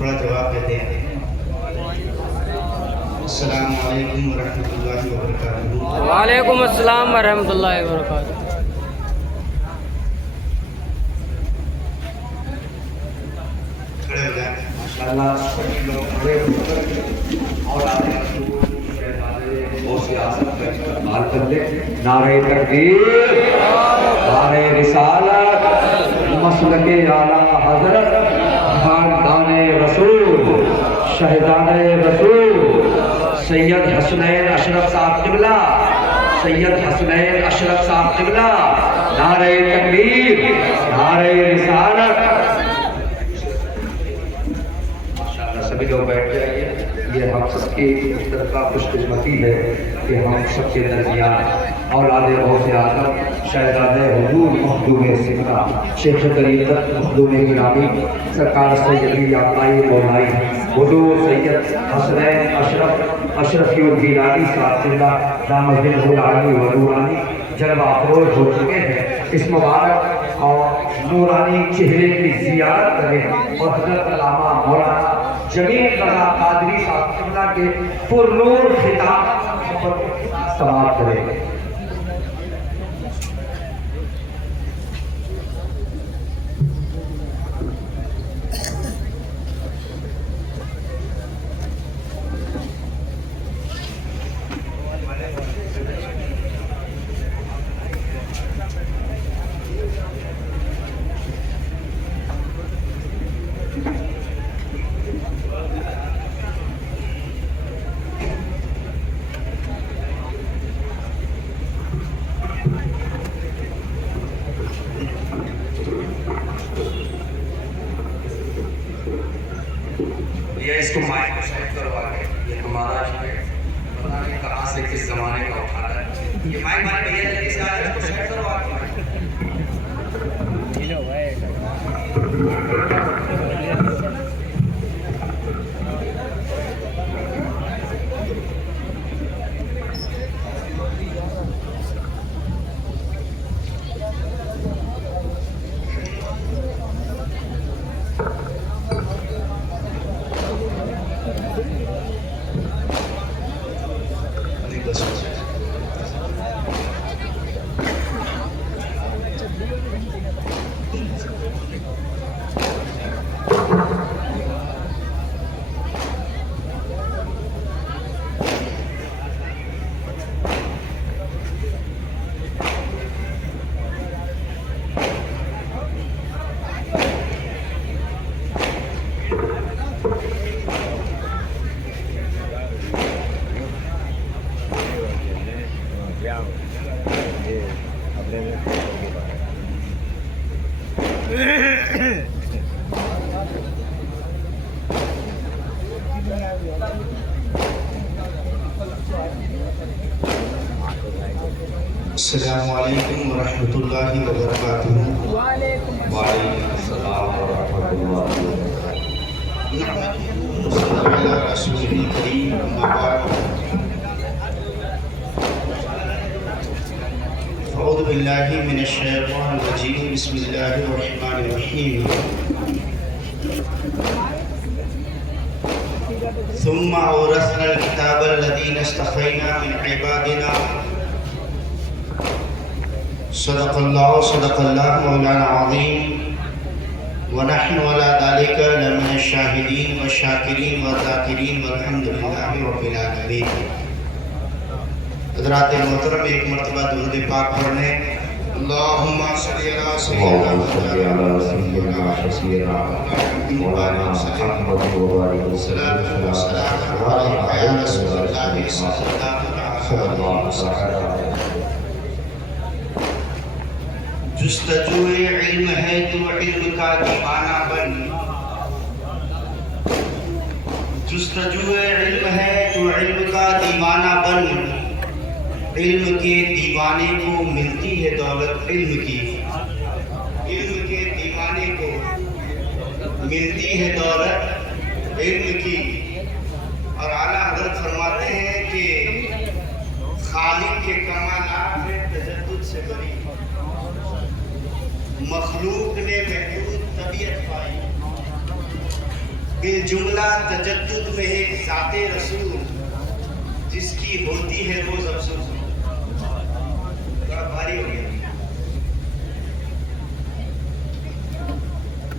تھوڑا جواب دیتے ہیں. السلام علیکم ورحمۃ اللہ وبرکاتہ. وعلیکم السلام ورحمۃ اللہ وبرکاتہ. کھڑے ہو جائیں. ماشاءاللہ سبھی لوگ کھڑے ہو کر اور آنے استقبال کر لے. نعرہ تکبیر، نعرہ رسالت، مسلک اعلیٰ حضرت، خاندان رسول، شہدان رسول سید حسنین اشرف صاحب قبلہ، سید حسنین اشرف صاحب قبلہ. نعرہ تکبیر، نعرہ رسالت. ماشاءاللہ سبھی لوگ بیٹھ جائیے. یہ ہم سب کی مشترکہ خوش قسمتی ہے کہ ہم سب کے درمیان اولاد غوث اعظم شہزاد حضور مخدوم سکرہ شیخ طریقت مخدوم گرامی سرکار سیدی آقائی مولائی حضور سید حسنین اشرفی الگیلانی صاحب قبلہ دامت العالی و نورانی جلوہ افروز ہو چکے ہیں. اس مبارک اور نورانی چہرے کی زیارت کریں اور حضرت علامہ مولانا جمیل رضا قادری صاحب قبلہ کے پرنور خطاب پر سماعت کریں. اس کو مائک کو سیٹ کرو آگے. یہ ہمارا پتہ نہیں کہاں سے کس زمانے کا اٹھا رہا ہے. یہ مائک ہمارے بھیا جلدی سے آگے اس کو سیٹ کرو آگے. السلام علیکم ورحمۃ اللہ وبرکاتہ. وعلیکم السلام ورحمۃ اللہ وبرکاتہ. رسول کریم اعوذ باللہ من الشیطان الرجیم. بسم اللہ الرحمن الرحیم. ثم اورثنا الكتاب الذين اصطفينا من عبادنا. صدق اللہ مولانا عظیم. ونحن على ذلك لمن الشاہدین والشاکرین والذاکرین والحمد للہ رب العالمین. حضرات محترم ایک مرتبہ درود پاک پڑھنے. اللہم صلی علی سیدنا مولانا محمد وبارک وسلم. السلام علیکم یا رسول اللہ صلی اللہ علیہ وسلم. جستجو علم ہے تو علم کا دیوانہ بن. جستجو علم ہے تو علم کا دیوانہ بن. علم کے دیوانے کو ملتی ہے دولت علم کی. علم کے دیوانے کو ملتی ہے دولت علم کی. اور اعلیٰ حضرت فرماتے ہیں کہ خالق کے کمالات ہے تجدد سے بری. مخلوق نے محدود طبیعت پائی. بالجملہ تجدد میں ایک ذات رسول جس کی ہوتی ہے روز افسوس. بڑا بھاری ہو گیا.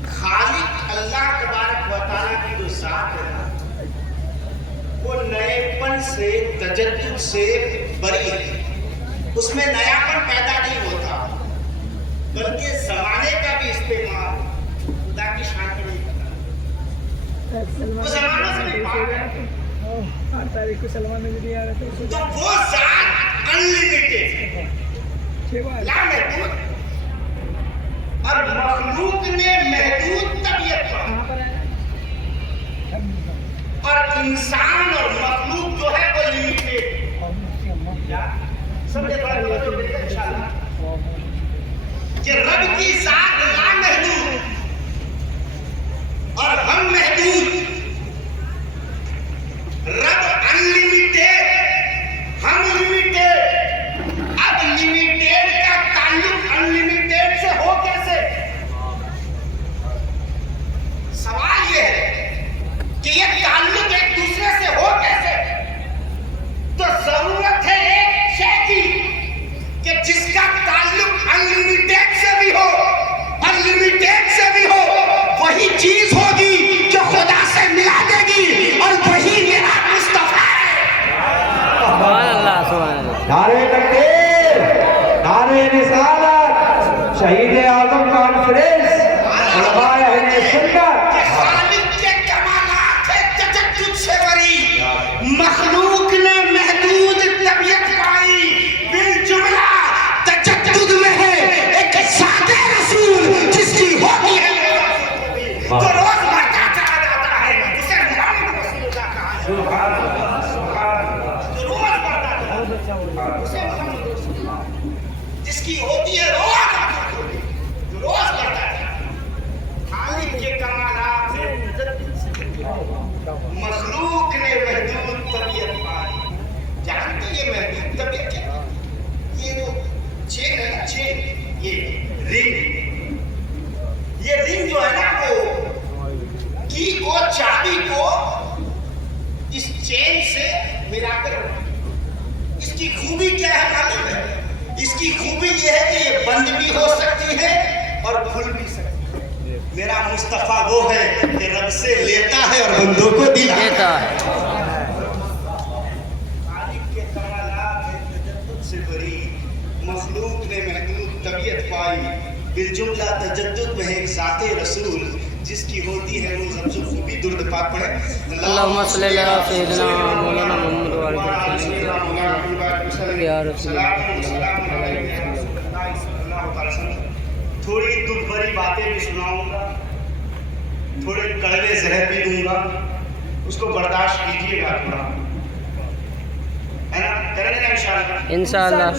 خالق اللہ تبارک و تعالیٰ کی جو ذات ہے وہ نئے پن سے تجدد سے بری ہے. اس میں نیا پن پیدا نہیں ہوتا بلکہ زمانے کا بھی استعمال خدا کی شان کے لیے کرتا ہے. وہ زمانہ سے بھی پاک ہے. تو وہ ذات انلیمیٹڈ لامحدود اور مخلوق نے محدود طبیعت پر اور انسان اور مخلوق جو ہے وہ لمیٹڈ. سمجھے بات کو انشاءاللہ کہ رب کی ذات لامحدود اور ہم محدود. رب انلیمیٹڈ ہم لمیٹڈ. اب لمیٹڈ کا تعلق انلیمیٹڈ سے ہو کیسے؟ سوال یہ ہے کہ یہ تعلق ایک دوسرے سے ہو کیسے؟ تو ضرورت ہے ایک شے کی کہ جس کا تعلق انلیمیٹڈ سے بھی ہو انلیمیٹڈ سے بھی ہو وہی چیز ہوگی جو خدا سے ملا دے گی اور وہی میرا مصطفیٰ ہے. سبحان اللہ سبحان اللہ. نعرے تکبیر، نعرے رسالت، شہید اعظم کانفرنس، علماء اہل سنت. کہ خالق کے کمالات ہے تجدد سے بری. مخلوق نے محدود طبیعت پائی. بالجملہ تجدد میں ہے ایک ذات رسول جس کی ہوتی ہے تو روز مرتا چلا جاتا ہے اسے محمد رسول اللہ کہا ہے. جو روز مرتا چلا جاتا ہے اسے محمد رسول اللہ جس کی ہوتی ہے روز جو روز مرتا ہے. خالق کے کمالات سے تجدد سے مخلوق نے محدود طبیعت پائی. جانتے یہ محدود طبیعت کیا؟ یہ جو چین ہے نا چین یہ رنگ جو ہے نا وہ کی کو چابی کو اس چین سے ملا کر اس کی خوبی کیا ہے معلوم ہے؟ اس کی خوبی یہ ہے کہ یہ بند بھی ہو سکتی ہے اور کھل بھی سکتی ہے. میرا مصطفیٰ وہ ہے کہ رب سے لیتا ہے اور بندوں کو دیتا ہے. خالق کے کمالات ہے تجدد سے بری. مخلوق نے محدود طبیعت پائی. بالجملہ تجدد میں ایک ذات رسول جس کی ہوتی ہے روز افزوں. خوبی درد پاک پڑھے. اللہم صلی علی سیدنا مولانا محمد و علی یا رسول تھوڑی دکھ بھری باتیں بھی سناؤں گا, تھوڑے کڑوے زہر بھی دوں گا, اس کو برداشت کیجیے گا تھوڑا, ہے نا؟ کریں گے انشاءاللہ.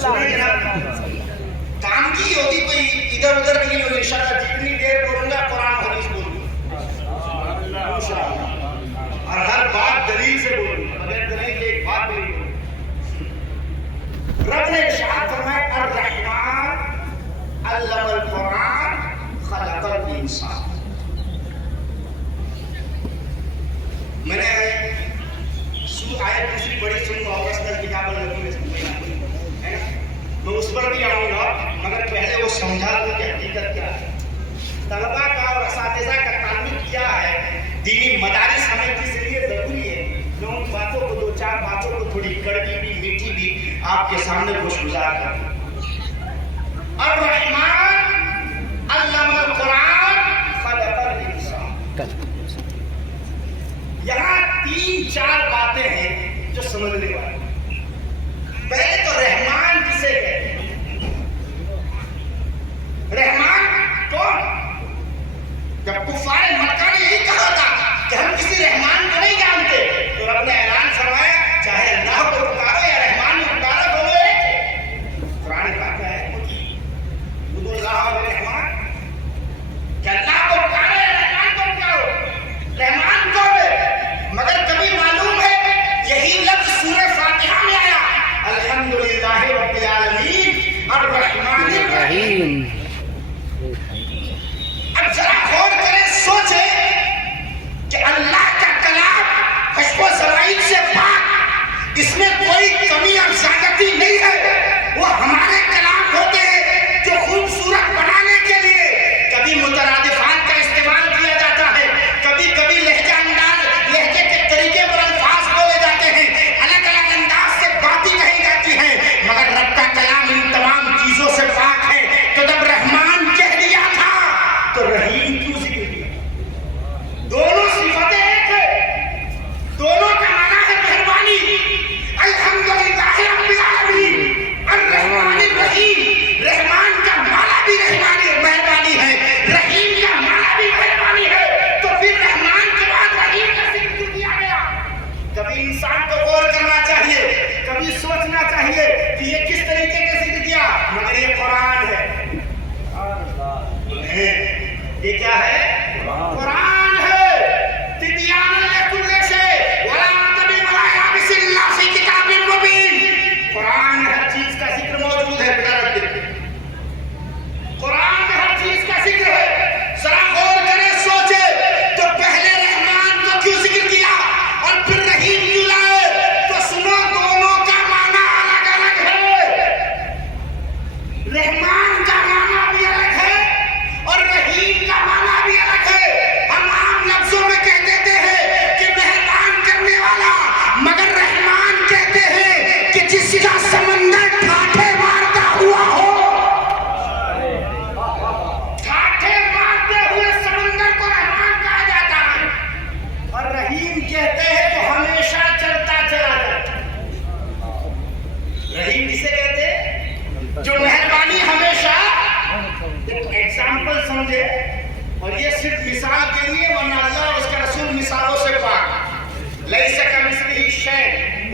کام کی ہوگی کوئی ادھر ادھر کی نہیں ہوگی. انشاءاللہ جتنی دیر بولوں گا قرآن حدیث بولوں گا انشاءاللہ, اور ہر بات دلیل سے بولوں گا, بغیر دلیل کے ایک بات بھی نہیں بولوں گا. رب نے ارشاد فرمایا الرحمن علم القرآن خلق الانسان. میں نے آیت دوسری بڑی سنوں گا اس پر کتاب النبی ہے, میں اس پر بھی آؤں گا, مگر پہلے وہ سمجھا دوں کہ حقیقت کیا ہے. طلبا کا اور اساتذہ کا تعلق کیا ہے, دینی مدارس ہمیں کس لیے ضروری ہے. میں ان باتوں کو, دو چار باتوں کو تھوڑی کڑوی بھی میٹھی بھی آپ کے سامنے گوش گزار کر. الرحمن علم القرآن خلق الانسان. یہاں تین چار باتیں ہیں جو سمجھنے والی. پہلے تو رحمان کسے کہتے ہیں؟ رحمان کون؟ جب کفار مکہ نے یہی کہا تھا کہ ہم کسی رحمان کو نہیں جانتے, تو رب نے اعلان فرمایا چاہے اللہ کو پکارو یا رحمان کو پکارو, دونوں ایک ہے. قرآن پاک ہے خود اللہ و رحمان, کہ اللہ کو پکارو یا رحمان کو پکارو. رحمان کو مگر کبھی معلوم ہے یہی لفظ سورہ فاتحہ میں آیا الحمدللہ رب العالمین الرحمن الرحیم. اب ذرا غور کریں, سوچیں کہ اللہ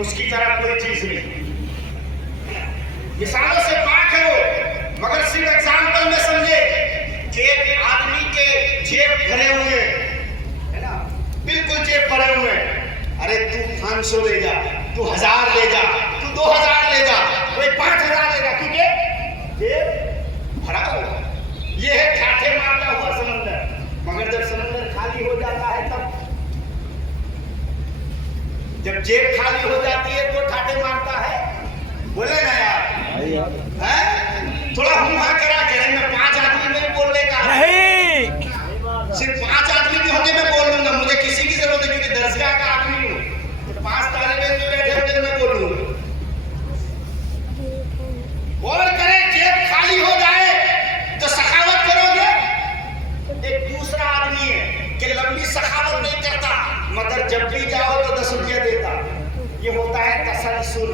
اس کی طرح کوئی چیز نہیں. مثالوں سے پاک ہے وہ, مگر صرف ایگزامپل میں سمجھے کہ ایک آدمی کے جیب بھرے ہوئے ہے نا, بالکل جیب بھرے ہوئے, ارے تو 500 لے جا, تو 1000 لے جا, تو 2000 لے جا, کوئی 5000 لے جا, کیونکہ جیب بھرا ہوا. یہ ہے ٹھاٹھے مارتا ہوا سمندر. مگر جب سمندر خالی ہو جاتا ہے تب, جب جیب خالی ہو جاتی ہے تو ٹھاٹھے مارتا ہے. بولے نا یار, تھوڑا ہوں ہاں کرا کریں. میں 5 آدمی میں بولنے کا نہیں, صرف 5 آدمی بھی ہوں گے میں بول لوں گا. مجھے کسی کی ضرورت ہے کیونکہ درسگاہ کا آدمی ہوں. 5 طالب علم جو بیٹھے ہوتے میں بولوں گا. اور کرے جیب خالی ہو جائے تو سخاوت کرو گے. ایک دوسرا آدمی ہے کہ لمبی سخاوت نہیں کرتا, مگر جب بھی جاؤ تو 10 روپیہ دیتا. یہ ہوتا ہے تسلسل.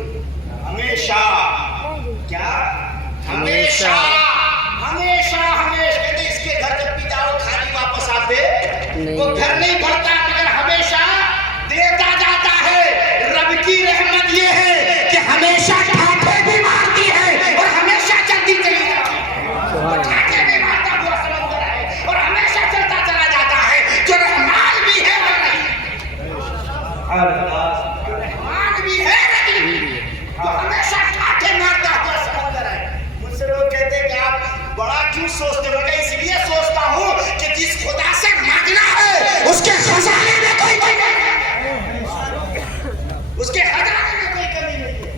ہمیشہ کیا, ہمیشہ ہمیشہ ہمیشہ کہتے اس کے گھر جب بھی جاؤ خالی واپس آتے, وہ گھر نہیں بھرتا مگر ہمیشہ دیتا جاتا ہے. رب کی رحمت یہ ہے کہ ہمیشہ ٹھاٹھے بھی مارتی ہے اور ہمیشہ چلتی چلی جاتی ہے. ٹھاٹھے بھی مارتا ہوا سمندر ہے اور ہمیشہ چلتا چلا جاتا ہے, جو رحمان بھی ہے اور رحمان بھی ہے تو ہمیشہ ٹھاٹھے مارتا ہوا سمندر ہے. مجھ سے لوگ کہتے ہیں کہ آپ بڑا کیوں سوچتے ہو؟ میں اس لیے سوچتا ہوں کہ جس خدا سے مانگنا ہے اس کے خزانے میں کوئی کمی نہیں, اس کے خزانے میں کوئی کمی نہیں ہے.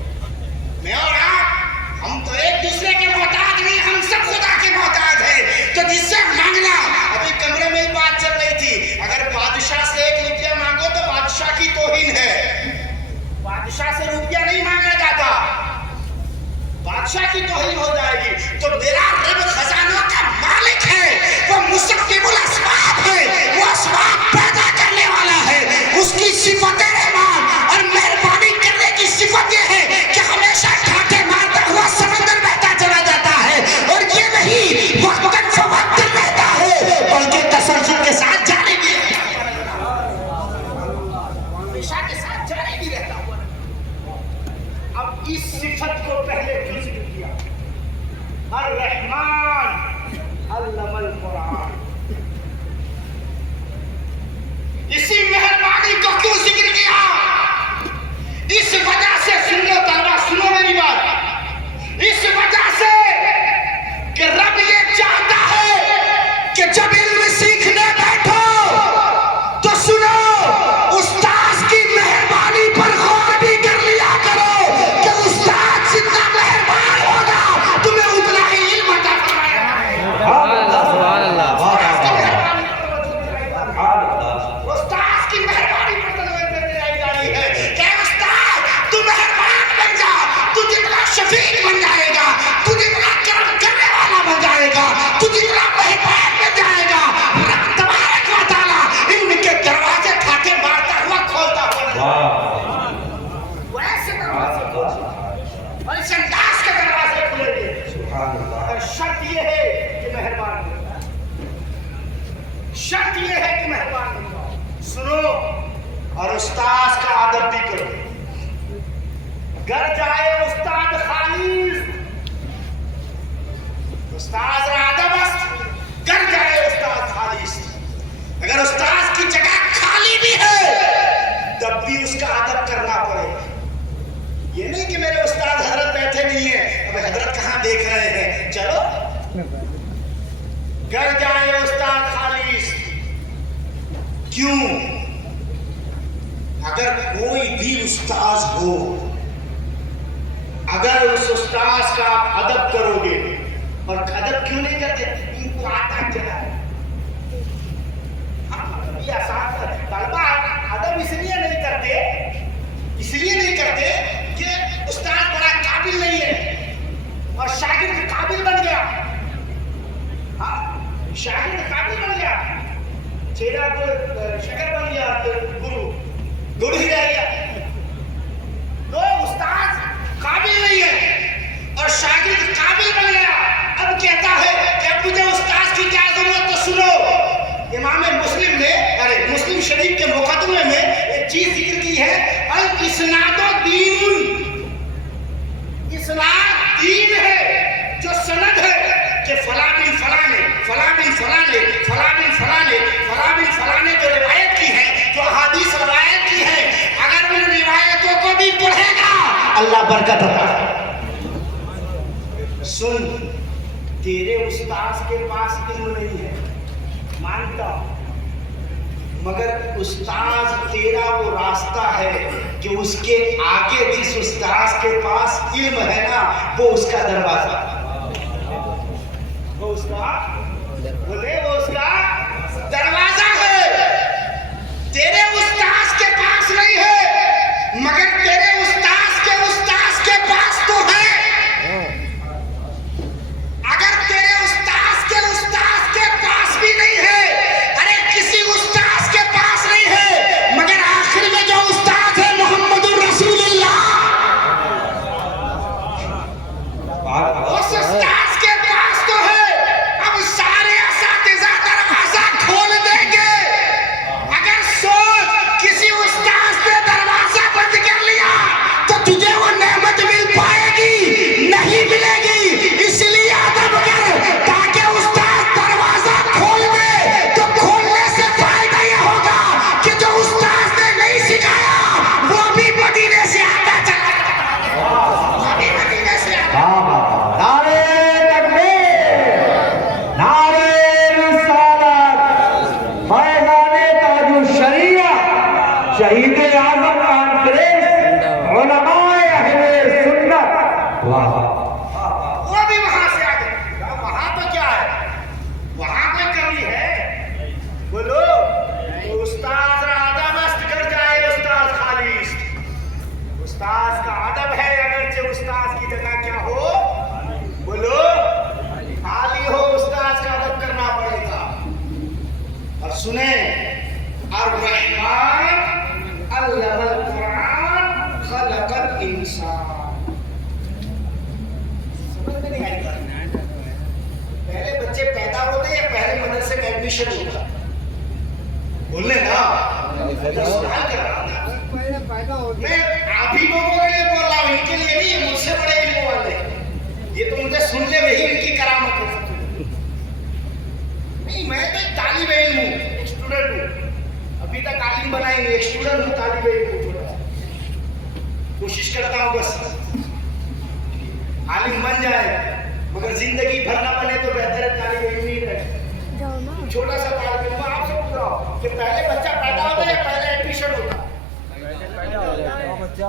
میں اور آپ ہم تو ایک دوسرے کے محتاج نہیں, ہم سب خدا کے محتاج ہیں. تو جس سے مانگنا, ابھی کمرے میں ہی بات چل رہی تھی, اگر بادشاہ سے 1 روپیہ مانگو تو بادشاہ کی توہین ہے. بادشاہ سے روپیہ نہیں مانگا جاتا, بادشاہ کی توہین ہو جائے گی. تو میرا رب خزانوں کا مالک ہے, وہ مسبب الاسباب ہے, وہ اسباب پیدا کرنے والا ہے. اس کی صفت رحمان اور مہربانی کرنے کی صفت یہ ہے کہ ہمیشہ ٹھاٹھے مارتا ہوا سمندر بہتا چلا جاتا ہے. اور یہ نہیں وقتاً فوقتاً رہتا ہے, بلکہ تسلسل کے ساتھ جاری بھی رہتا ہے, ہمیشہ کے ساتھ جاری بھی رہتا ہے. اب اس صفت کو پہلے کیوں ذکر کیا؟ الرحمن علم القرآن. اسی مہربانی کو کیوں ذکر کیا؟ اس وجہ سے, سن لو طلبہ, سنو میری بات, اس وجہ سے کہ رب یہ چاہتا ہے کہ جب علم سیکھنے بیٹھو تو سنو, استاذ کی مہربانی پر غور بھی کر لیا کرو کہ استاد جتنا مہربان ہوگا تمہیں اتنا ہی علم عطا فرمائے گا. استاد کی مہربانی پر توجہ دلائی جا رہی ہے کہ استاد تو مہربان بن جا, تو جتنا شفیق بن جائے گا, تو جتنا کرم کرنے والا بن جائے گا, تو جتنا مہربان بن جائے گا, رب تبارک و تعالی علم کے دروازے ٹھاٹھے مارتا ہوا کھولتا ہوا. وہ ایسے دروازے کھولتا اور اس انداز کے دروازے کھلے گے. اور شرط یہ ہے کہ مہربان بن جائے, شرط یہ ہے کہ مہربان بن جائے. سنو, اور استاذ کا ادب بھی کرو. گر جائے استاد خالص, استاد را ادب است, گر جائے استاد خالص. اگر استاد کی جگہ خالی بھی ہے تب بھی اس کا ادب کرنا پڑے. یہ نہیں کہ میرے استاد حضرت بیٹھے نہیں ہیں, اب حضرت کہاں دیکھ رہے ہیں, چلو. گر جائے استاد خالص. کیوں؟ اگر کوئی بھی استاذ ہو, اگر اس استاذ کا آپ ادب کرو گے, اور ادب کیوں نہیں کرتے, ان کو آتا کیا ہے. یہ آسان ہے طلبہ, ادب اس لیے نہیں کرتے, اس لیے نہیں کرتے کہ استاد بڑا قابل نہیں ہے اور شاگرد قابل بن گیا. شاگرد قابل بن گیا, چیلا کو شکر بن گیا, گرو ہی رہ گیا. تو استاد قابل نہیں ہے اور شاگرد قابل بن گیا. اب کہتا ہے کہ اب مجھے استاد کی کیا ضرورت, تو سنو. امام مسلم نے, مسلم شریف کے مقدمے میں ایک چیز ذکر کی ہے, الاسناد الدین. اللہ برکت عطا فرمائے۔ سن، تیرے استاذ کے پاس علم نہیں ہے، مانتا ہوں، مگر استاذ تیرا وہ راستہ ہے کہ اس کے آگے جس استاذ کے پاس علم ہے نا، وہ اس کا دروازہ، وہ اس کا دروازہ ہے۔ تیرے استاذ کے پاس نہیں ہے، مگر تیرے استاذ کے پاس تو ہے۔ اگر تیرے استاذ کے پاس بھی نہیں ہے، ارے کسی استاذ کے پاس نہیں ہے، مگر آخر میں جو استاذ ہے محمد الرسول اللہ، اس استاذ کے پاس تو ہے۔ اب سارے اساتذہ دروازہ کھول دیں گے، اگر سوچ کسی استاذ نے دروازہ بند کر لیا تو تجھے وہ نعمت مل پائے گی؟ نہیں ملے گی۔ اس لیے ادب کر تاکہ استاد دروازہ کھول دے، تو کھولنے سے فائدہ یہ ہوگا کہ جو استاد نے نہیں سکھایا وہ بھی مدینے سے آتا چلا جائے، وہ بھی مدینے سے آتا۔ نعرے تکبیر، نعرے رسالت، فیضان تاج الشریعہ، شہید اعظم کانفرنس، علماء اہل سنت۔ واہ وہ بھی وہاں سے آ گئے۔ وہاں تو کیا ہے، وہاں کوئی کمی ہے؟ بولو، استاذ را ادب است گر جائے استاذ خالیست۔ استاذ کا ادب ہے، اگرچہ استاذ کی جگہ کیا ہو، بولو خالی ہو، استاذ کا ادب کرنا پڑے گا۔ اور سنیں، الرحمن علم القرآن خلق الانسان۔ سمجھ میں نہیں آئی بات؟ پہلے بچے پیدا ہوتے یا پہلے مدرسے میں ایڈمیشن ہوتا؟ بولنے نا، سوال کر رہا ہوں۔ میں آپ ہی لوگوں کے لیے بول رہا ہوں، ان کے لیے نہیں، یہ مجھ سے بڑے علم والے، یہ تو مجھے سننے میں ہی ان کی کرامت ہو سکتی ہے۔ نہیں، میں تو ایک طالب علم ہوں، ایک اسٹوڈنٹ ہوں، ابھی تک عالم بنائی نہیں، ایک اسٹوڈنٹ ہوں، طالب علم ہوں، چھوٹا سا۔ کوشش کرتا ہوں بس عالم بن جائے، مگر زندگی بھر نہ بنے تو بہتر ہے طالب علم ہی رہے۔ چھوٹا سا طالب علم، میں آپ سے پوچھ رہا ہوں کہ پہلے بچہ پیدا ہوتا ہے یا پہلے ایڈمیشن ہوتا ہے؟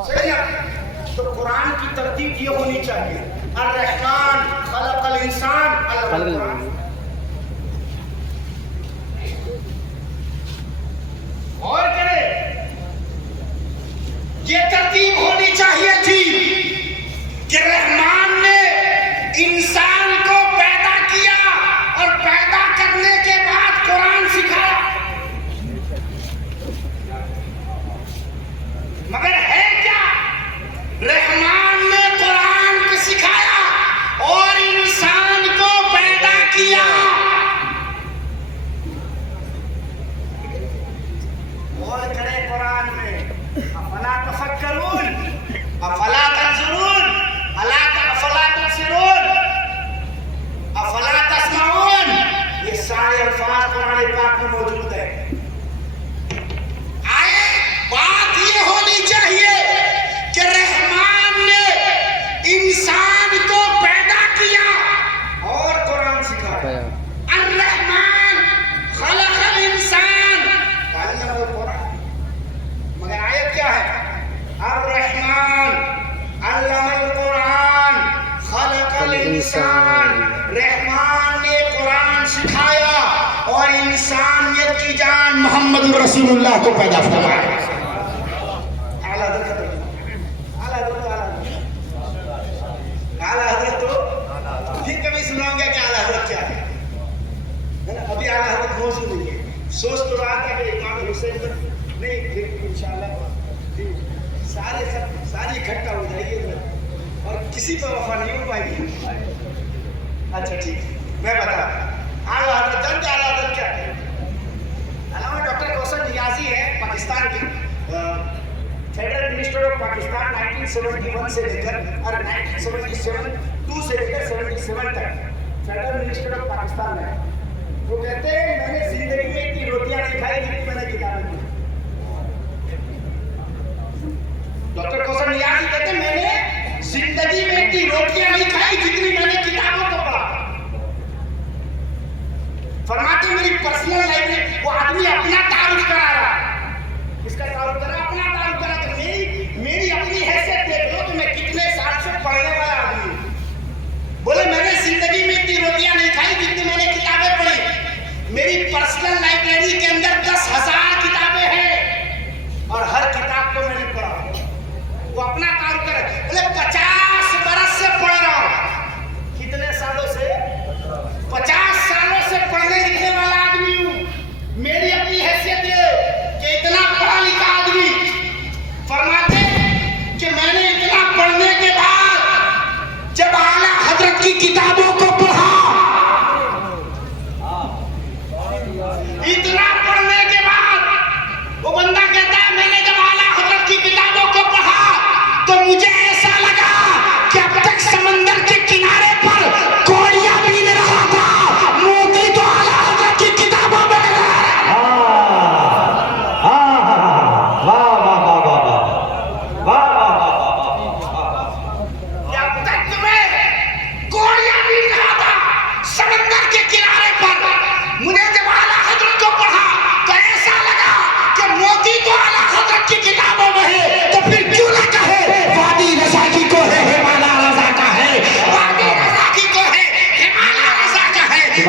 صحیح ہے؟ تو قرآن کی ترتیب یہ ہونی چاہیے، الرحمن خلق الانسان علم القرآن۔ اور کرے، یہ ترتیب ہونی چاہیے تھی کہ رحمان نے انسان کو پیدا کیا اور پیدا کرنے کے بعد قرآن سکھایا، مگر ہے کیا؟ رحمان نے قرآن کو سکھایا اور انسان کو پیدا کیا۔ اور کرے قرآن میں، افلا تفکرون، افلا تنظرون، افلا تبصرون، افلا تسمعون، یہ سارے الفاظ قرآن پاک میں موجود ہیں۔ آئے بات یہ ہونی چاہیے کہ رحمان نے انسان کو پیدا کیا اور قرآن سکھایا۔ الرحمن خلق الانسان علم القرآن، مگر آیت کیا ہے؟ الرحمن علم القرآن خلق الانسان۔ رحمان نے قرآن سکھایا اور انسانیت کی جان محمد الرسول اللہ کو پیدا فرمایا۔ اعلیٰ حضرت تو پھر کبھی سناؤں گا کہ اعلیٰ حضرت کیا ہے، ابھی اعلیٰ حضرت موضوع نہیں ہے۔ سوچ تو رہا تھا کہ امام حسین پر نہیں، پھر انشاءاللہ ساری اکٹھا ہو جائے گی اور کسی پہ وفا نہیں ہو پائے گی۔ اچھا ٹھیک، میں بتا اعلیٰ حضرت جانتے اعلیٰ حضرت کیا ہے؟ علامہ ڈاکٹر کوثر نیازی ہے، پاکستان کے فیڈرل منسٹر آف پاکستان 1971 سے لے کر اور 1972 سے لے کر 77 تک فیڈرل منسٹر آف پاکستان ہے۔ وہ کہتے ہیں میں نے زندگی میں اتنی روٹیاں نہیں کھائی جتنی میں نے کتابیں پڑھی۔ ڈاکٹر کوثر نیازی کہتے ہیں میں نے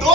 2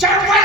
54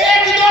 1-2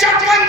54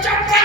54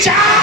4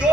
2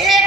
1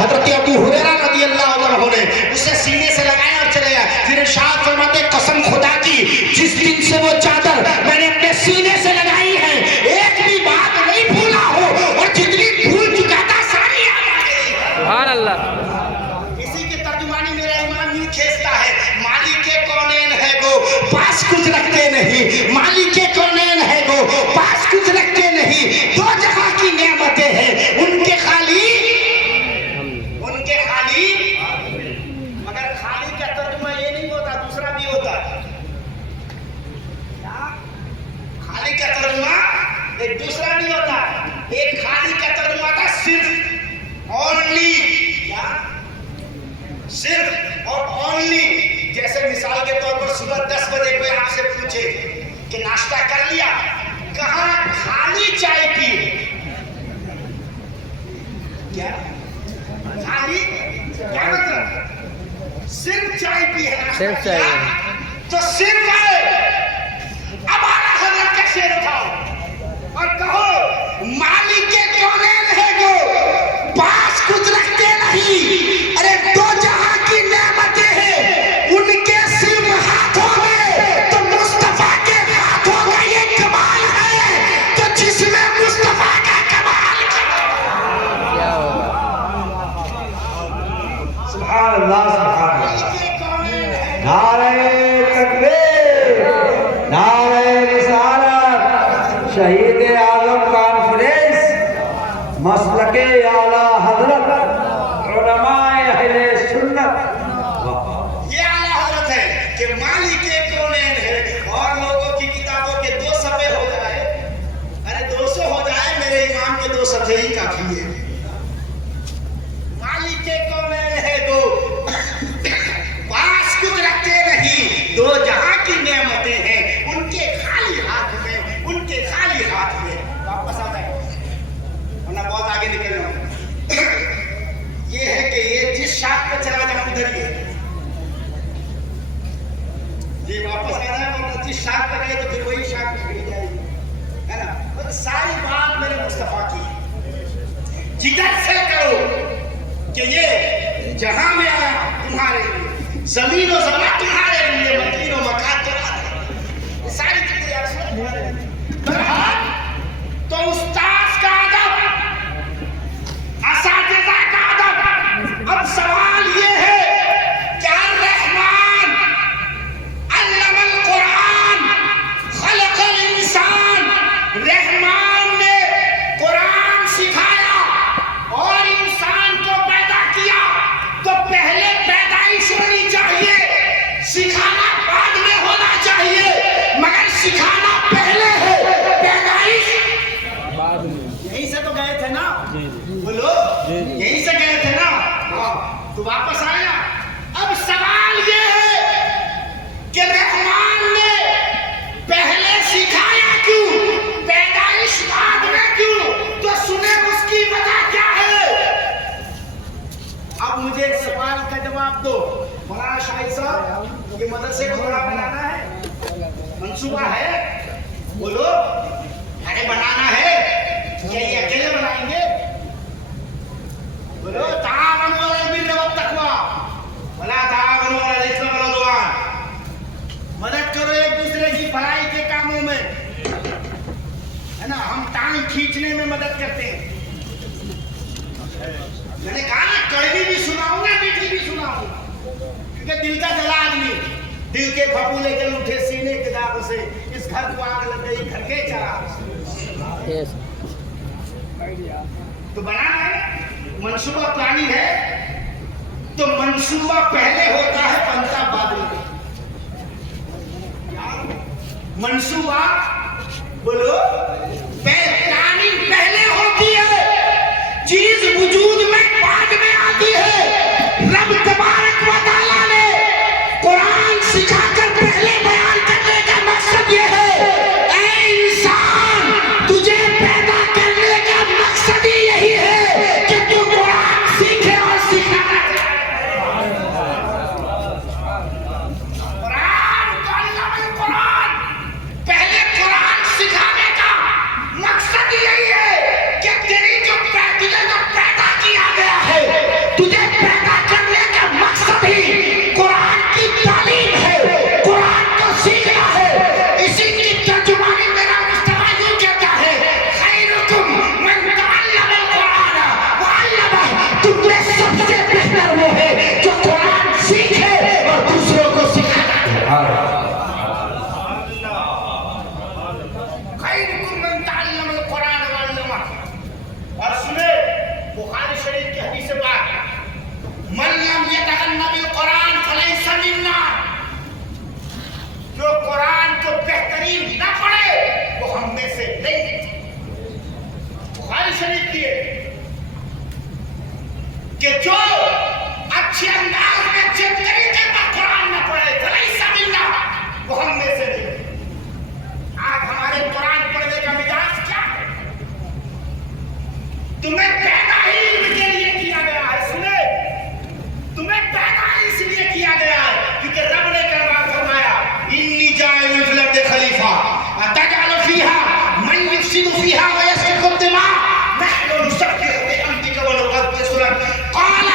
حضرت ابو ہریرہ رضی اللہ عنہ نے اسے سینے سے لگایا اور چلے گئے. پھر ارشاد فرماتے قسم خدا کی جس دن سے وہ چادر میں نے اپنے سینے سے لگائی ہے ایک بھی بات نہیں بھولا ہو اور جتنی بھول چکا تھا ساری یاد آ گئی. سبحان اللہ. اسی کی ترجمانی میرا امام یوں کھینچتا ہے مالک کونین ہے گو پاس کچھ رکھتے نہیں, مالک کونین ہے گو پاس کچھ رکھتے نہیں, دو جہاں کی نعمتیں ہیں ان کے خالی مگر خالی کا ترجمہ یہ نہیں ہوتا, دوسرا بھی ہوتا ہے. خالی کا ترجمہ ایک دوسرا نہیں ہوتا, ایک خالی کا ترجمہ تھا صرف اونلی, صرف اور اونلی. جیسے مثال کے طور پر صبح 10 بجے کوئی آپ سے پوچھے کہ ناشتہ کر لیا, کہاں خالی چائے پی, کیا خالی کیا مطلب صرف چائے پی ہے, صرف چائے تو صرف ہے. اب اعلیٰ حضرت کا شعر اٹھاؤ اور کہو مالک کونین ہے گو پاس کچھ رکھتے نہیں, ارے دو جہاں کی نعمتیں ہیں ان کے صرف ہاتھوں میں, تو مصطفیٰ کے ہاتھوں کا یہ کمال ہے تو جس میں مصطفیٰ کا کمال کیا ہوگا. سبحان اللہ سبحان اللہ. نعرہ تکبیر, نعرہ رسالت, شہید اعظم کانفرنس, مسلک اعلیٰ حضرت, علماء اہل سنت. یہ اعلیٰ حضرت ہے کہ مالک کونین ہے. اور لوگوں کی کتابوں کے 2 صفحے ہو جائے, ارے 200 ہو جائے, میرے امام کے 2 صفحے ہی کافی ہے. مالک کونین ہے گو پاس کچھ رکھتے نہیں, دو جہاں کی نعمتیں ہیں ان کے خالی ہاتھ میں, ان کے خالی ہاتھ میں. واپس آ جائے ورنہ بہت آگے نکل رہا ہوں. یہ ہے کہ یہ جس شاخ پہ چلا جائے ادھر ہی ہے. جی واپس آ جائے ورنہ جس شاخ پہ گئے تو پھر وہی شاخ پہ گئی جائے گی, ہے نا. ساری بات میرے مصطفیٰ کی جدھر سے کرو کہ یہ جہاں میں آیا تمہارے لیے, زمین و زمان تمہارے لیے, مکین و مکان تمہارے, ساری چیزیں یا رسول تمہارے لیے. بہرحال تو استاذ کا ادب, اساتذہ کا ادب. اب سوال یہ ہے کہ الرحمن علم القرآن خلق الانسان, رحمان نے قرآن سکھایا اور انسان کو پیدا کیا, تو پہلے پیدائش ہونی چاہیے, سکھانا بعد میں ہونا چاہیے, مگر سکھانا پہلے ہے, پیدائش بعد میں. یہیں سے تو گئے تھے نا, بولو یہیں سے گئے تھے نا, تو واپس آیا. اب سوال یہ ہے کہ رحمان نے پہلے سکھایا کیوں, پیدائش بعد میں کیوں, تو سنیں اس کی وجہ کیا ہے. اب مجھے ایک سوال کا جواب دو مولانا شاہد صاحب, یہ مدرسے کو بڑا بنانا ہے, منصوبہ ہے, بولو ارے بنانا ہے, کیا یہ اکیلے بنائیں گے, بولو تعاونوا علی البر والتقوی ولا تعاونوا علی الاثم والعدوان, مدد کرو ایک دوسرے کی بھلائی کے کاموں میں, ہے نا. ہم ٹانگ کھینچنے میں مدد کرتے ہیں. میں نے کہا نا کڑوی بھی سناؤں گا, میٹھی بھی سناؤں گا, کیونکہ دل کا جلا آدمی, دل کے پھپولے جل اٹھے سینے کے داغ سے, اس گھر کو آگ لگ گئی گھر کے چراغ سے. تو بنانا ہے, منصوبہ پلانی ہے, تو منصوبہ پہلے ہوتا ہے, بنتا بعد میں. منصوبہ بولو پلاننگ پہلے ہوتی ہے, چیز وجود میں بعد میں آتی ہے. رب تبارک و تعالیٰ نے قرآن سکھا کر پہلے بیان کرنے کا مقصد یہ ہے, اے انسان تجھے پیدا کرنے کا مقصد ہی یہی ہے کہ تو قرآن سیکھے اور سکھانا چاہے. قرآن پہلے قرآن سکھانے کا کہ جو اچھے انداز میں اچھے طریقے پر قرآن نہ پڑھے فلیس منا، وہ ہم میں سے نہیں۔ آج ہمارے قرآن پڑھنے کا مزاج کیا ہے؟ تمہیں پیدا ہی علم کے لیے کیا گیا ہے، سنے، تمہیں پیدا ہی اس لیے کیا گیا ہے کیونکہ رب نے کلمہ فرمایا انی جاعل فی الارض خلیفہ اتجعل فیہا من یفسد فیہا ویسفک الدماء نحن نسبح بحمدک ونقدس لک۔ قال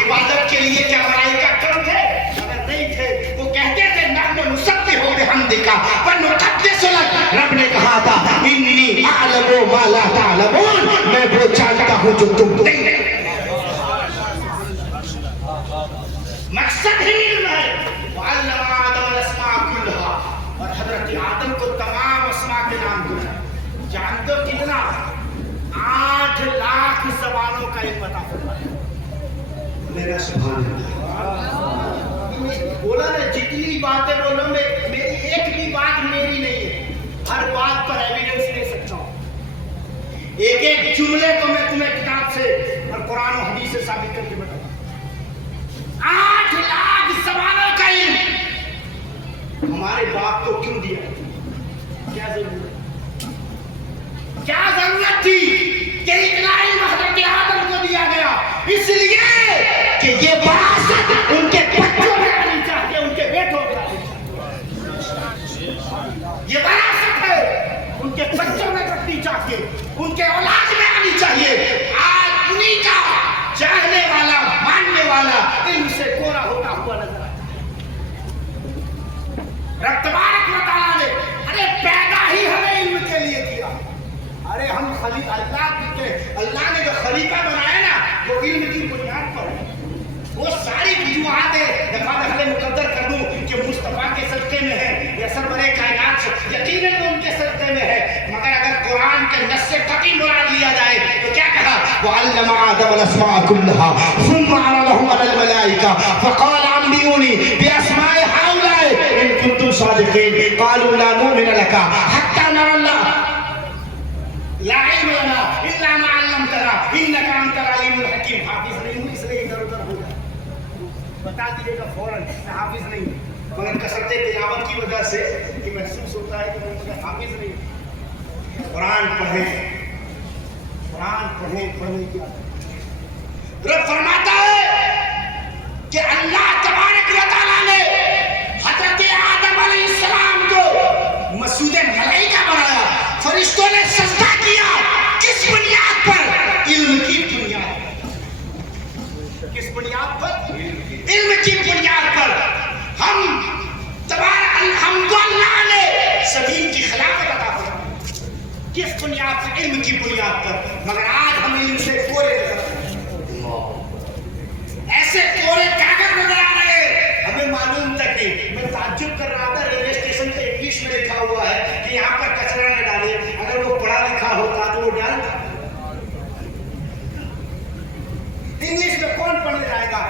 عبادت کے لیے کیا ملائکہ کم تھے؟ اگر نہیں تھے وہ کہتے تھے نحن نسبح بحمدک ونقدس لک۔ رب نے کہا تھا انی اعلم ما لا تعلمون، میں وہ جانتا ہوں جو تم نہیں جانتے۔ مقصد ہی علم ہے۔ وعلم آدم الاسماء كلها، اور حضرت آدم کو تمام اسماء کے نام دیا۔ جانتے ہو کتنا؟ 8 لاکھ زبانوں کا علم عطا فرمایا۔ میرا سبحان اللہ، بولا نا جتنی باتیں بولو میری ایک بھی بات میری نہیں ہے، ہر بات پر ایویڈنس دے سکتا ہوں۔ ایک ایک جملے کو میں تمہیں کتاب سے اور قرآن و حدیث سے ثابت کر کے بتاؤں۔ 8 لاکھ زبانوں کا علم ہمارے باپ کو کیوں دیا؟ کیا ضرورت؟ کیا ضرورت تھی کہ اتنا علم حضرت آدم کو دیا گیا؟ اس لیے کہ یہ وراثت ان کے بچوں میں آنی چاہیے، ان کے بیٹوں میں آنی چاہیے۔ یہ وراثت ہے ان کے بچوں میں رکھنی چاہیے، ان کے اولاد میں آنی چاہیے۔ آج انہیں کا چاہنے والا ماننے والا علم سے کورا ہوتا ہوا نظر آتا ہے۔ رب تبارک و تعالیٰ نے ارے پیدا ہی ہمیں علم کے لیے کیا۔ ارے ہم اللہ نے جو خلیفہ بنایا نا وہ علم کی بنیاد پر ہے۔ وہ ساری وجوہات دفعہ مقدر کر دوں کہ مصطفیٰ کے صدقے میں ہے یا سرور کائنات یقیناً ان کے صدقے میں ہے، مگر اگر قرآن کے نص سے قطعی مراد لیا جائے تو کیا کہا؟ وعلم آدم الاسماء كلها ثم عرضهم على الملائكة فقال انبئوني باسماء هؤلاء ان كنتم صادقين قالوا لا نؤمن لك حتى نرى الله لا علم لنا الا ما علمتنا انك انت العليم الحكيم۔ حافظ نہیں ہوں اس لیے ادھر ادھر ہو جائے، بتا دیجیے گا فوراً میں حافظ نہیں ہوں، مگر کثرت تلاوت کی وجہ سے یہ محسوس ہوتا ہے کہ میں حافظ نہیں ہوں۔ قرآن پڑھیں، قرآن پڑھیں، پڑھنے کی عادت۔ رب فرماتا ہے کہ اللہ تبارک و تعالیٰ نے حضرت آدم علیہ السلام کو مسجود ملائکہ بنایا، فرشتوں نے سجدہ کیا۔ کس بنیاد پر؟ علم کی بنیاد۔ کس بنیاد پر؟ علم کی بنیاد پر۔ ہم کو اللہ نے سبیل کی خلافت عطا فرمائی، کس بنیاد سے؟ علم کی بنیاد پر۔ مگر آج ہم علم سے کورے ایسے کورے کاغذ نظر آ رہے ہیں، ہمیں معلوم تک نہیں۔ میں تعجب کر رہا تھا، ریلوے اسٹیشن پہ انگلش میں لکھا ہوا ہے کہ یہاں پر کچرا نہ ڈالے، اگر وہ پڑھا لکھا ہوتا تو وہ ڈالتا۔ انگلش میں کون پڑھنے جائے گا؟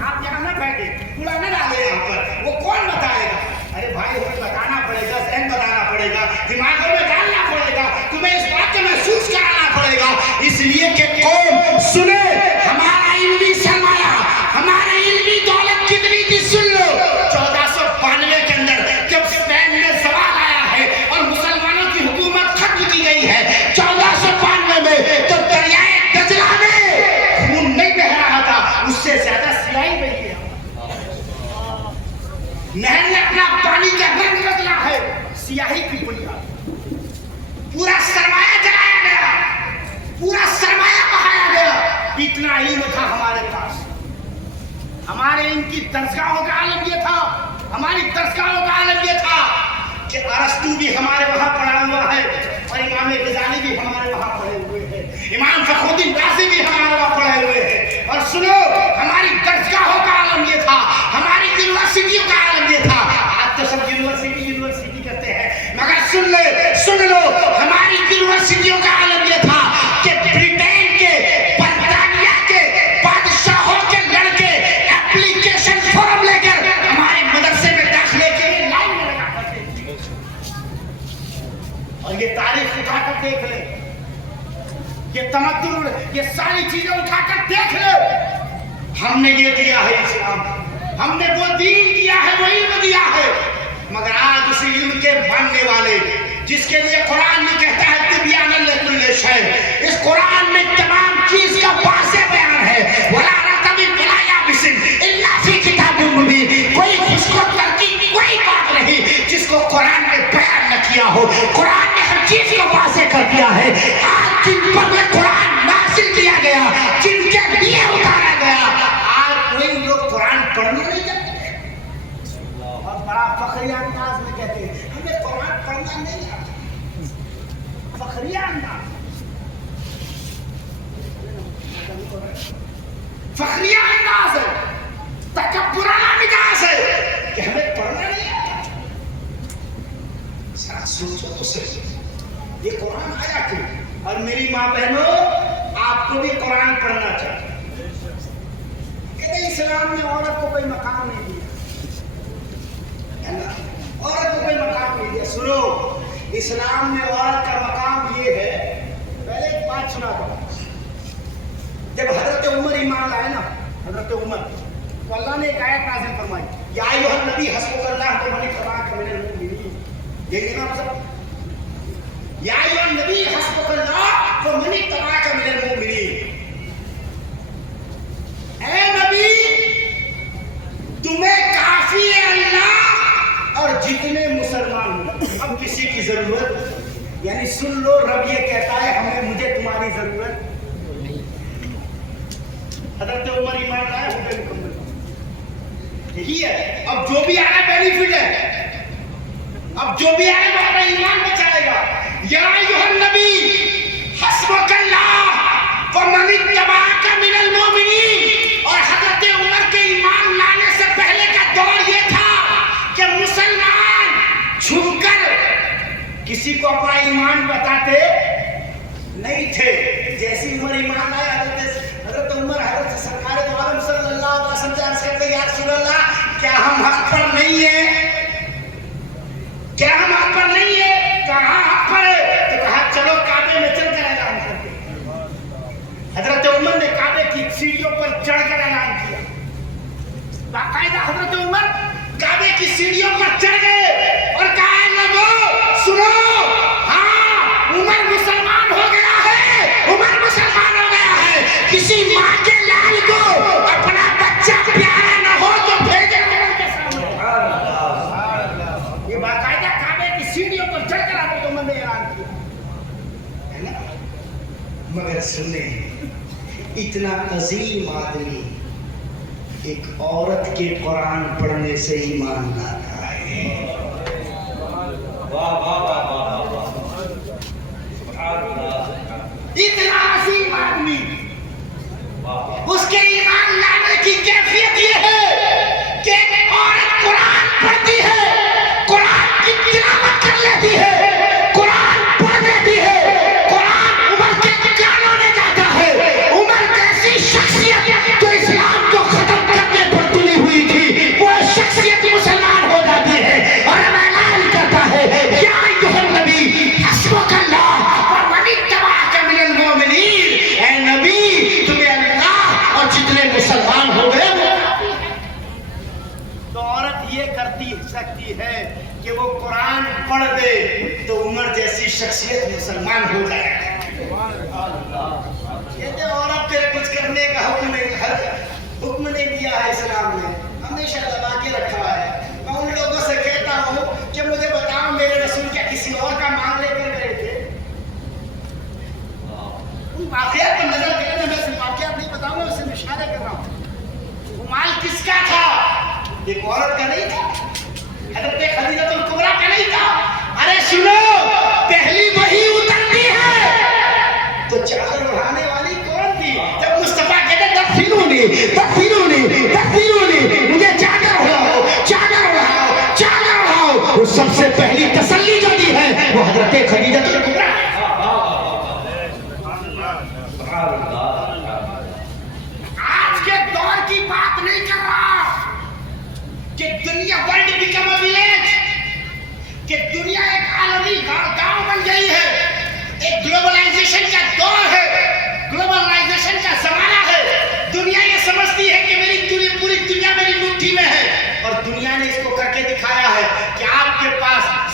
آپ یہاں نہ بیٹھے، کوڑا نہ ڈالے یہاں پر، وہ کون بتائے گا؟ ارے بھائی ہمیں بتانا پڑے گا، ذہن بتانا پڑے گا، دماغوں میں ڈالنا پڑے گا، تمہیں اس بات کو محسوس کرانا پڑے گا، اس لیے کہ قوم سنے ہمارا علمی سرمایہ، ہماری علمی دولت کتنی تھی سن لو۔ 1492 کے اندر جب اسپین میں زوال آیا ہے اور مسلمانوں کی حکومت ختم کی گئی ہے 1492 میں، تو دریائے دجلہ میں خون نہیں بہہ رہا تھا، اس سے زیادہ سیاہی بہی ہے۔ نہر نے اپنا پانی کا رنگ بدلا ہے سیاہی کی بنیاد۔ پورا سرمایہ جلایا گیا، پورا سرمایہ بہایا گیا۔ اتنا علم تھا ہمارے پاس۔ ہمارے ان کی درسگاہوں کا عالم یہ تھا، ہماری درسگاہوں کا عالم یہ تھا کہ ارسطو بھی ہمارے وہاں پڑھا ہوا ہے اور امام غزالی بھی ہمارے وہاں پڑھے ہوئے ہیں، امام فخر الدین رازی بھی ہمارے وہاں پڑھے ہوئے ہیں۔ اور سنو، ہماری درسگاہوں کا عالم یہ تھا، ہماری یونیورسٹیوں کا عالم یہ تھا۔ آج تو سب یونیورسٹی کرتے ہیں، مگر سن لو ہماری یونیورسٹیوں کا عالم یہ تھا کہ برطانیہ کے برطانیہ کے بادشاہوں کے لڑکے اپلیکیشن فارم لے کر ہمارے مدرسے میں داخلے کے لیے لائن میں لگا کرتے تھے۔ اور یہ تاریخ اٹھا کر دیکھ لیں، یہ تمکن ہم نے یہ دیا ہے اسلام, ہم نے وہ دین دیا ہے, وہ علم دیا ہے. مگر آج اسی علم کے ماننے والے, جس کے لیے قرآن میں کہتا ہے تبیان لکل شیء, اس قرآن میں تمام چیز کا واضح بیان ہے. ولا رطب ولا یابس الا فی کتاب مبین, کوئی خشک ترکی کوئی بات نہیں جس کو قرآن میں بیان نہ کیا ہو. قرآن نے ہر چیز کو واضح کر دیا ہے. آج جن پر میں قرآن نازل کیا گیا, جن کے لیے اتارا گیا, آج کوئی لوگ قرآن پڑھنے نہیں جاتے اور بڑا فخریہ انداز میں کہتے ہیں ہمیں قرآن پڑھنا نہیں آتا. فخریہ انداز, فخریہ انداز ہے, تکبرانہ مزاج ہے کہ ہمیں پڑھنا نہیں آتا. ساتھ سوچو تو صحیح, یہ قرآن آیا کیوں؟ اور میری ماں بہنوں, آپ کو بھی قرآن پڑھنا چاہیے. کہتے اسلام نے عورت کو کوئی مقام نہیں دیا, عورت کو کوئی مقام نہیں دیا. سنو, اسلام میں عورت کا مقام یہ ہے. پہلے ایک بات سنا دو, جب حضرت عمر ایمان لائے نا, حضرت عمر, تو اللہ نے ایک آیت نازل فرمائی, یا ایھا النبی حسبک اللہ ومن اتبعک من المؤمنین. یہ نا مطلب, یا ایھا النبی حسبک اللہ ومن اتبعک من المؤمنین. اے نبی, تمہیں کافی ہے اللہ اور جتنے مسلمان ہوں. اب کسی کی ضرورت, یعنی سن لو, رب یہ کہتا ہے ہمیں, مجھے تمہاری ضرورت. حضرت عمر ایمان لائے, ہو گئے مکمل. یہی ہے, اب جو بھی آنا بینیفٹ ہے, اب جو بھی آئے وہ اپنا ایمان بچائے گا. یا ایھا النبی حسبک اللہ ومن اتبعک من المؤمنین. اور حضرت عمر کے ایمان لانے سے پہلے کا دور یہ تھا کہ مسلمان چھپ کر کسی کو اپنا ایمان بتاتے نہیں تھے. جیسی عمر ایمان لائے, حضرت عمر حضرت سرکار دو عالم صلی اللہ علیہ وسلم سے عرض کرتے, یا رسول اللہ, کیا ہم حق پر نہیں ہیں؟ کیا ہم حق پر نہیں ہیں؟ کہاں حق پر ہے؟ تو کہا چلو کعبے میں چل کر اعلان کرتے. حضرت عمر نے کعبے کی سیڑھیوں پر چڑھ کر اعلان کیا. باقاعدہ حضرت عمر کعبے کی سیڑھیوں پر چڑھ گئے اور کہا, لوگوں سنو, ہاں عمر مسلمان ہو گیا ہے, عمر مسلمان ہو گیا ہے. کسی ماں کے لال کو اپنا بچہ پیارا نہ ہو تو بھیجے عمر کے سامنے. یہ باقاعدہ کعبے کی سیڑھیوں پر چڑھ کر حضرت عمر نے اعلان کیا ہے نا. مگر سنیں, اتنا عظیم آدمی ایک عورت کے قرآن پڑھنے سے ایمان لاتا ہے. اتنا عظیم آدمی, اس کے ایمان لانے کی کیفیت یہ ہے کہ ایک عورت قرآن پڑھتی ہے, قرآن کی تلاوت کر لیتی ہے, قرآن پڑھ لیتی ہے, قرآن عمر کے کانوں میں جاتا ہے. عمر جیسی شخصیت جو اسلام کو ختم کرنے پر تلی ہوئی تھی, وہ شخصیت مسلمان ہو جاتی ہے اور اعلان کرتا ہے, یا ایھا النبی حسبک اللہ ومن اتبعک من المؤمنین. اے نبی, تمہیں اللہ اور جتنے مسلمان ہو گئے وہ کافی ہے. تو عورت یہ کرتی سکتی ہے کہ وہ قرآن پڑھ دے تو عمر جیسی شخصیت مسلمان ہو جائے. کہتے عورت پہ کچھ کرنے کا حکم نہیں دیا ہے اسلام نے, ہمیشہ دبا کے رکھا ہے. میں ان لوگوں سے کہتا ہوں کہ مجھے بتاؤ, میرے رسول کیا کسی اور کا مال لے کر گئے تھے؟ ان واقعات پر نظر دینا, میں صرف واقعات نہیں بتاؤں گا, اسے اشارے کر رہا ہوں. وہ مال کس کا تھا؟ ایک عورت کا نہیں تھا, حضرت خدیجہ الکبریٰ کا نہیں تھا. ارے سنو, پہلی وحی اترتی ہے تو چادر اڑانے والی کون تھی؟ جب مصطفیٰ کہتے دفنونی دفنونی دفنونی, مجھے چادر اڑاؤ, چادر اڑاؤ, چادر اڑاؤ, وہ سب سے پہلی تسلی جو دی ہے وہ حضرت خدیجہ الکبریٰ. آج کے دور کی بات نہیں کر رہا کہ دنیا ورلڈ بیکم اے ولیج, کہ دنیا ایک عالمی گاؤں بن گئی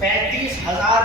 35,000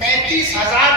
35,000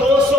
200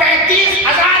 35,000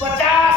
50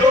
2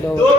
2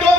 2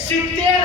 70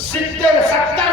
70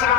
7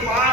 5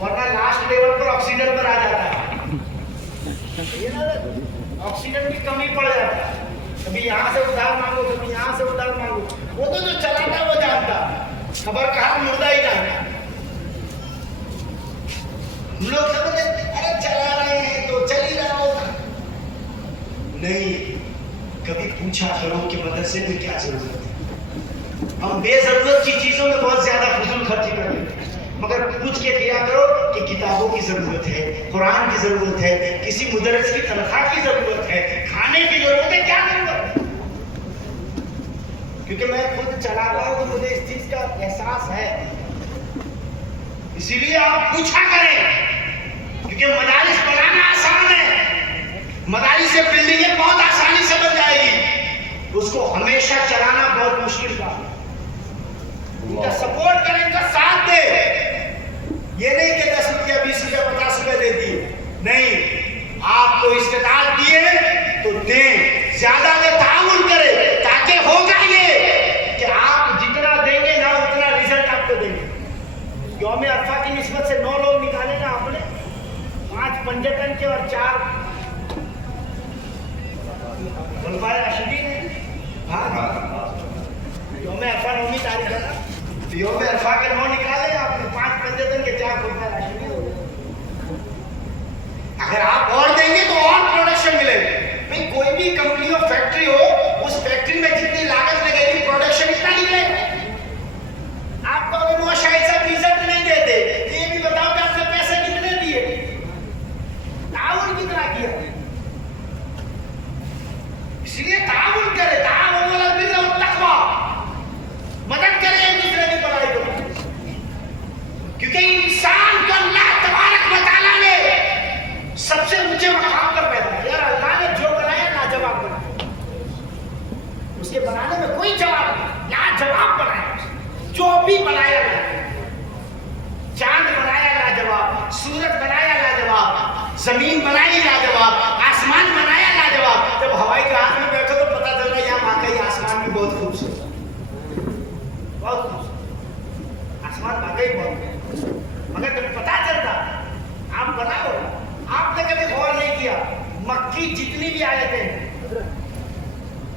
ورنہ لاسٹ لیول پر آکسیجن پر آ جاتا ہے. یہ نا آکسیجن کی کمی پڑ جاتا ہے. کبھی یہاں سے ادھار مانگو, کبھی یہاں سے ادھار مانگو. وہ تو جو چلاتا وہ جانتا, خبر کہاں مردہ ہی جانتا. ہم لوگ سمجھتے ارے چلا رہے ہیں تو چل ہی رہا ہوگا. نہیں, کبھی پوچھا کرو کہ مدرسے میں کیا ضرورت ہے. ہم بے ضرورت کی چیزوں میں بہت زیادہ فضول خرچی کر رہے ہیں, مگر پوچھ کے کیا کرو کہ کتابوں کی ضرورت ہے, قرآن کی ضرورت ہے, کسی مدرس کی تنخواہ کی ضرورت ہے, کھانے کی ضرورت ہے, کیا ضرورت ہے. کیونکہ میں خود چلا رہا ہوں تو مجھے اس چیز کا احساس ہے. اسی لیے آپ پوچھا کریں, کیونکہ مدارس بنانا آسان ہے, مدارس سے بلڈنگیں بہت آسانی سے بن جائے گی, اس کو ہمیشہ چلانا بہت مشکل کام ہے. ان کا سپورٹ کریں, ان کا ساتھ دے. یہ نہیں کہ 10 روپیہ 20 روپیہ 50 روپیہ دے دیے, نہیں, آپ کو استطاعت دیے تو دیں, زیادہ دے, تعاون کرے, تاکہ ہوگا یہ کہ آپ جتنا دیں گے نا اتنا ریزلٹ آپ کو دیں گے. یوم عرفہ کی نسبت سے 9 لوگ نکالے نا آپ نے, 5 پنجتن کے اور 4 خلفائے راشدین ہیں. یوم عرفہ 9 تاریخ ہے نا, یوم عرفہ کے 9 نکالے آپ نے, 5 پنجتن کے 4 خلفائے راشدین ہو گئے. اگر آپ اور دیں گے تو اور پروڈکشن ملے گی. بھئی کوئی بھی کمپنی ہو, فیکٹری ہو, اس فیکٹری میں جتنی لاگت لگے گی پروڈکشن اتنا نکلے گا. آپ کو اگر وہ شاید صاحب ریزلٹ نہیں دیتے تو یہ بھی بتاؤ کہ آپ نے پیسے کتنے دیے, تعاون کتنا کیا. اس لیے تعاون کرے, تعاون علی البر والتقوی, مدد کرے ایک دوسرے کی بڑائی کو. کیونکہ انسان کو اللہ تبارک و تعالیٰ نے سب سے اونچے مقام پر پیدا کیا. یار اللہ نے جو بنایا لاجواب بنایا, اس کے بنانے میں کوئی جواب نہیں, لاجواب بنایا. جو بھی بنایا لاجواب, چاند بنایا لاجواب, سورج بنایا لاجواب, زمین بنائی لاجواب, آسمان بنایا لاجواب. جب ہوائی جہاز میں بیٹھو تو پتہ چل رہا ہے یہاں واقعی آسمان بھی بہت خوبصورت ہے, بہت خوبصورت آسمان واقعی بہت. مگر جب پتہ چلتا آپ بناؤ, آپ نے کبھی غور نہیں کیا مکی جتنی بھی آیتیں ہیں,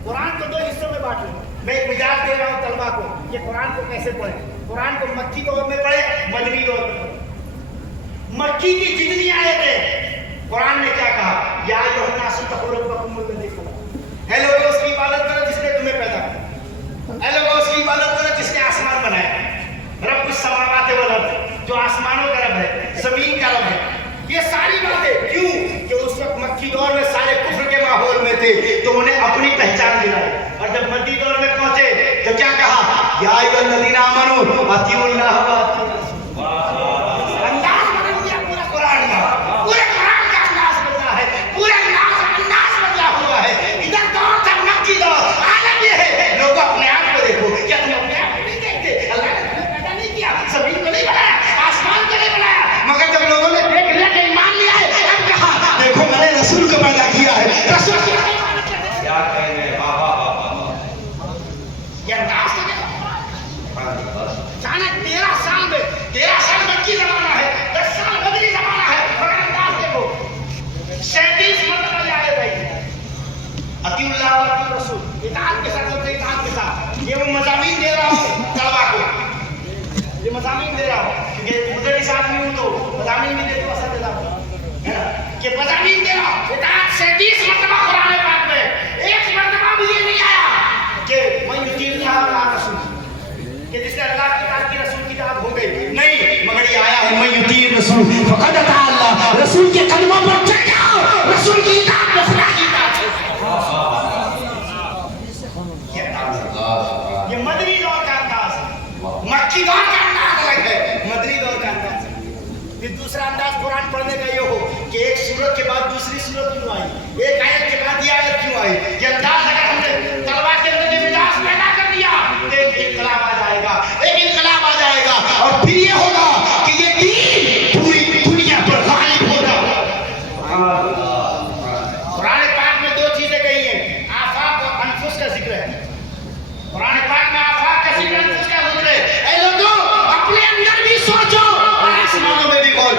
قرآن کو 2 حصوں میں بانٹو. میں ایک مزاج دے رہا ہوں طلبا کو, یہ قرآن کو کیسے پڑھیں. قرآن کو مکی دور میں پڑھے, مدنی دور میں پڑھے. مکی کی جتنی آیتیں قرآن نے کیا کہا, یا ایھا الناس اتقوا ربکم الذی خلقکم, اے لوگوں اس کی عبادت کرو جس نے تمہیں پیدا کیا. اے لوگوں اس کی عبادت کرو جس نے آسمان بنایا. رب السماوات والارض, جو آسمانوں کا رب ہے, زمین کا رب ہے. یہ ساری باتیں کیوں کہ اس وقت مکی دور میں سارے کفر کے ماحول میں تھے تو انہیں اپنی پہچان دلائی. اور جب مدی دور میں پہنچے تو کیا کہا, یا ایھا الذین آمنوا اطیعوا اللہ و اطیعوا الرسول. انداز بدل دیا پورا قرآن کا, پورے قرآن کا انداز بدلا ہے, پورا انداز بدلا ہوا ہے. ادھر دور تھا مکی دور, عالم یہ ہے. لوگوں اپنے آپ کو دیکھو, کیا تم اپنے آپ کو نہیں دیکھتے؟ اللہ نے تمہیں پیدا نہیں کیا, زمین کو نہیں بنایا, آسمان کو نہیں بنایا. مگر جب لوگوں نے دیکھ لیا کہ ایمان لیا ہے, اب کہا دیکھو میں نے رسول کو پیدا کیا ہے. رسول کی کیا کہیں گے, یہ انداز تو دیکھو. جانا 13 سال میں, 13 سال مکی زمانہ ہے, 10 سال مدنی زمانہ ہے, مگر انداز دیکھو. 37 مرتبہ یہ آیت آئی, اطیعوا اللہ و اطیعوا الرسول, اطاعت کے ساتھ ہوتے اطاعت کے ساتھ. یہ وہ مضامین دے رہا ہوں طلبا کو, یہ مضامین دے رہا ہوں کیونکہ مدرس آدمی ہوں تو مضامین بھی دے دو اساتذہ ہے نا, کہ مضامین دے رہا ہوں. اطاعت 37 مرتبہ قرآن پاک میں, ایک مرتبہ بھی یہ نہیں آیا کہ من یطیع اللہ و رسول, کہ جس نے اللہ کی اطاعت کی رسول کی اطاعت ہو گئی. نہیں, مگر یہ آیا ہے من یطیع الرسول فقد اطاع اللہ, رسول کے قدموں پر چل جاؤ, رسول کی اطاعت میں خدا کی اطاعت ہے. یہ مدنی دور کا انداز ہے, مکی دور کا انداز الگ ہے, مدنی دور کا انداز ہے. پھر دوسرا انداز قرآن پڑھنے کا یہ ہو کہ ایک سورت کے بعد دوسری سورت کیوں آئی, ایک آیت کے بعد یہ آیت کیوں آئی. یہ انداز اگر ہم نے طلبا کے اندر یہ مزاج پیدا کر دیا تو ایک انقلاب آ جائے گا, ایک انقلاب آ جائے گا. اور پھر یہ ہوگا کہ یہ دین پوری دنیا پر غالب ہوگا. قرآن پاک میں 2 چیزیں کہی ہیں, آفاق اور انفس کا ذکر ہے. قرآن پاک میں آفاق کا ذکر, انفس کا ذکر ہے. اے لوگوں اپنے اندر بھی سوچو اور آسمانوں میں بھی غور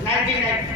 1990